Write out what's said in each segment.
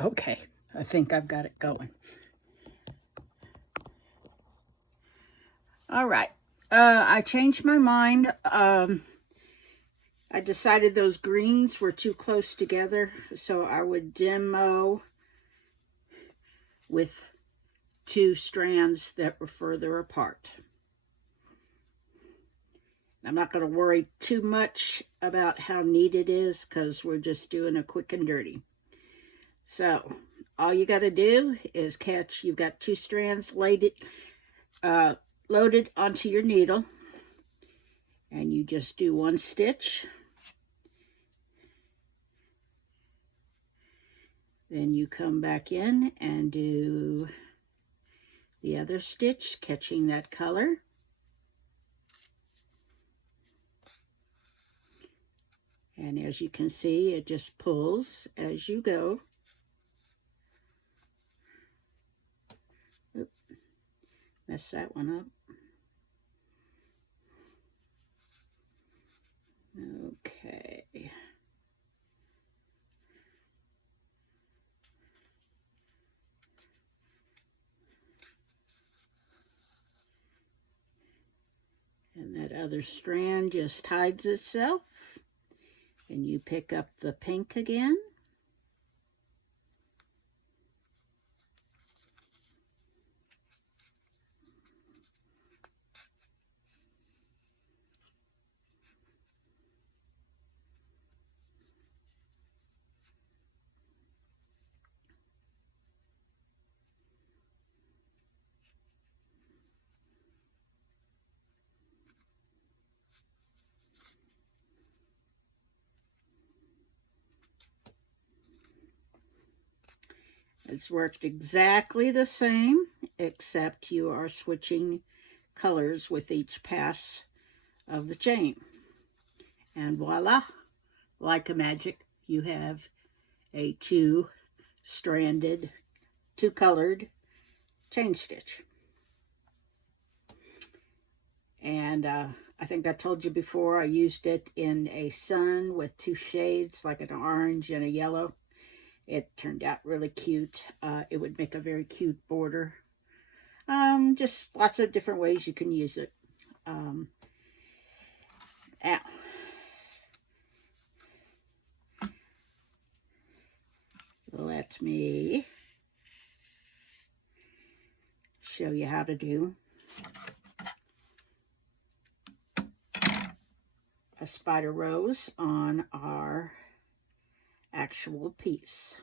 Okay, I think I've got it going. All right. I changed my mind. I decided those greens were too close together, so I would demo with two strands that were further apart. I'm not going to worry too much about how neat it is because we're just doing a quick and dirty. So all you got to do is catch, you've got two strands loaded onto your needle, and you just do one stitch. Then you come back in and do the other stitch, catching that color. And as you can see, it just pulls as you go. Oop, messed that one up. Okay. And that other strand just hides itself. And you pick up the pink again. It's worked exactly the same, except you are switching colors with each pass of the chain. And voila, like a magic, you have a two-stranded, two-colored chain stitch. And I think I told you before, I used it in a sun with two shades, like an orange and a yellow. It turned out really cute. It would make a very cute border. Just lots of different ways you can use it. Now, let me show you how to do a spider rose on our actual piece.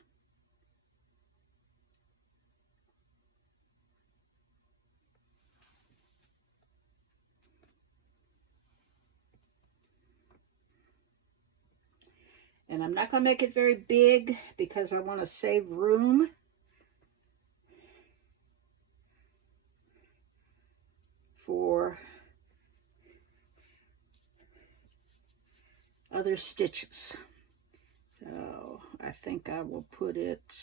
And I'm not going to make it very big because I want to save room for other stitches. So I think I will put it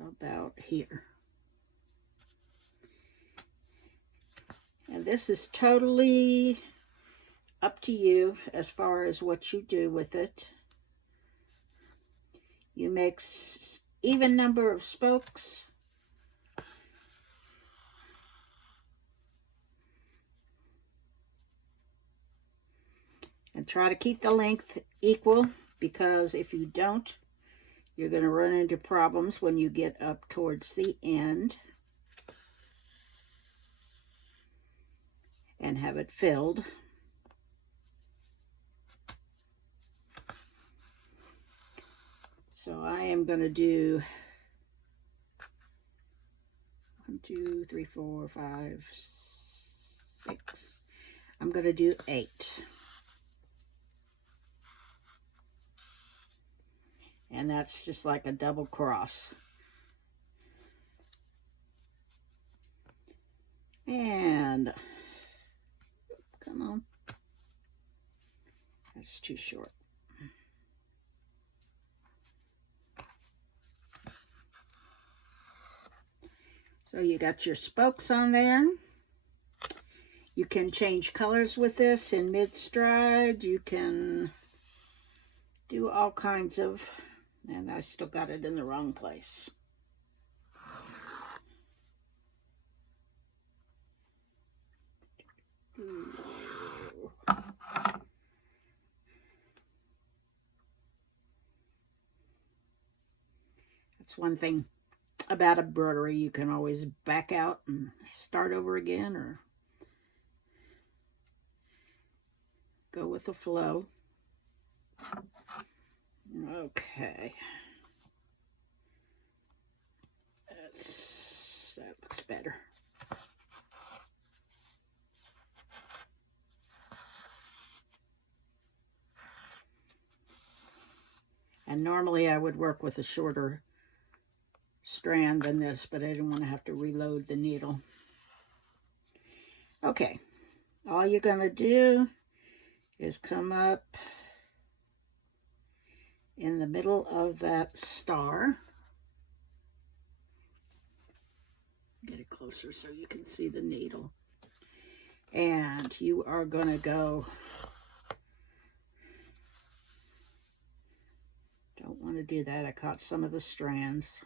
about here. And this is totally up to you as far as what you do with it. You make even number of spokes. And try to keep the length equal, because if you don't, you're going to run into problems when you get up towards the end and have it filled. So I am going to do 1, 2, 3, 4, 5, 6. I'm going to do 8. And that's just like a double cross. And come on. That's too short. So you got your spokes on there. You can change colors with this in mid-stride. You can do all kinds of And I still got it in the wrong place. That's one thing about embroidery. You can always back out and start over again or go with the flow. Okay. That looks better. And normally I would work with a shorter strand than this, but I didn't want to have to reload the needle. Okay, all you're going to do is come up in the middle of that star. Get it closer so you can see the needle. And you are going to go, don't want to do that, I caught some of the strands.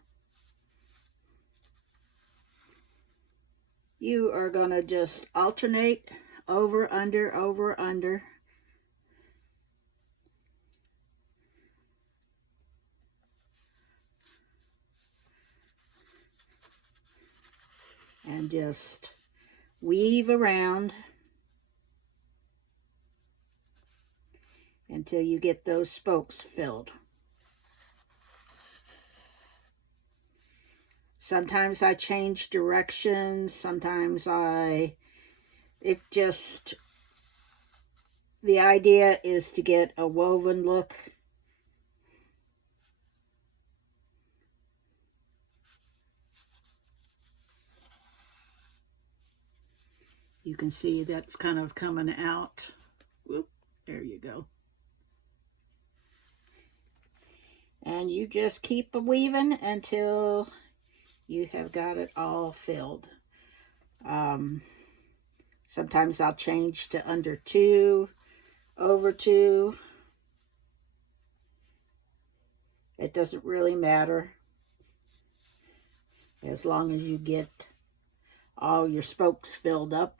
You are going to just alternate over, under, over, under. And just weave around until you get those spokes filled. Sometimes I change directions, sometimes the idea is to get a woven look. You can see that's kind of coming out. Whoop, there you go. And you just keep weaving until you have got it all filled. Sometimes I'll change to under 2, over 2. It doesn't really matter as long as you get all your spokes filled up.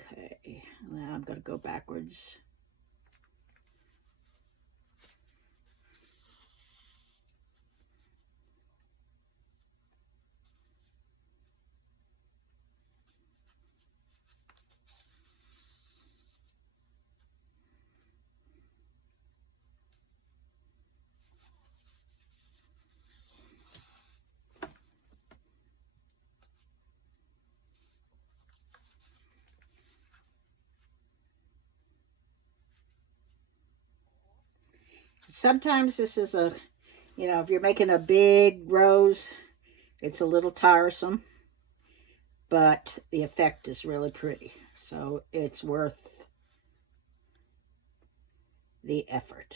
Okay, now I'm going to go backwards. Sometimes this is if you're making a big rose, it's a little tiresome, but the effect is really pretty. So it's worth the effort.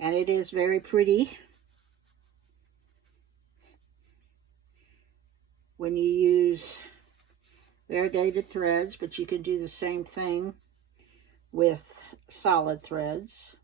And it is very pretty when you use variegated threads, but you can do the same thing with solid threads.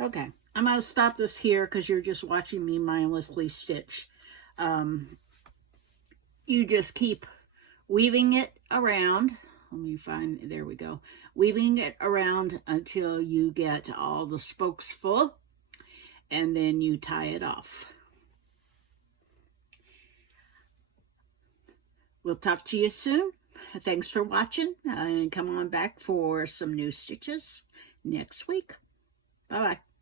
Okay, I'm going to stop this here because you're just watching me mindlessly stitch. You just keep weaving it around. Let me find, there we go. Weaving it around until you get all the spokes full, and then you tie it off. We'll talk to you soon. Thanks for watching, and come on back for some new stitches next week. Bye-bye.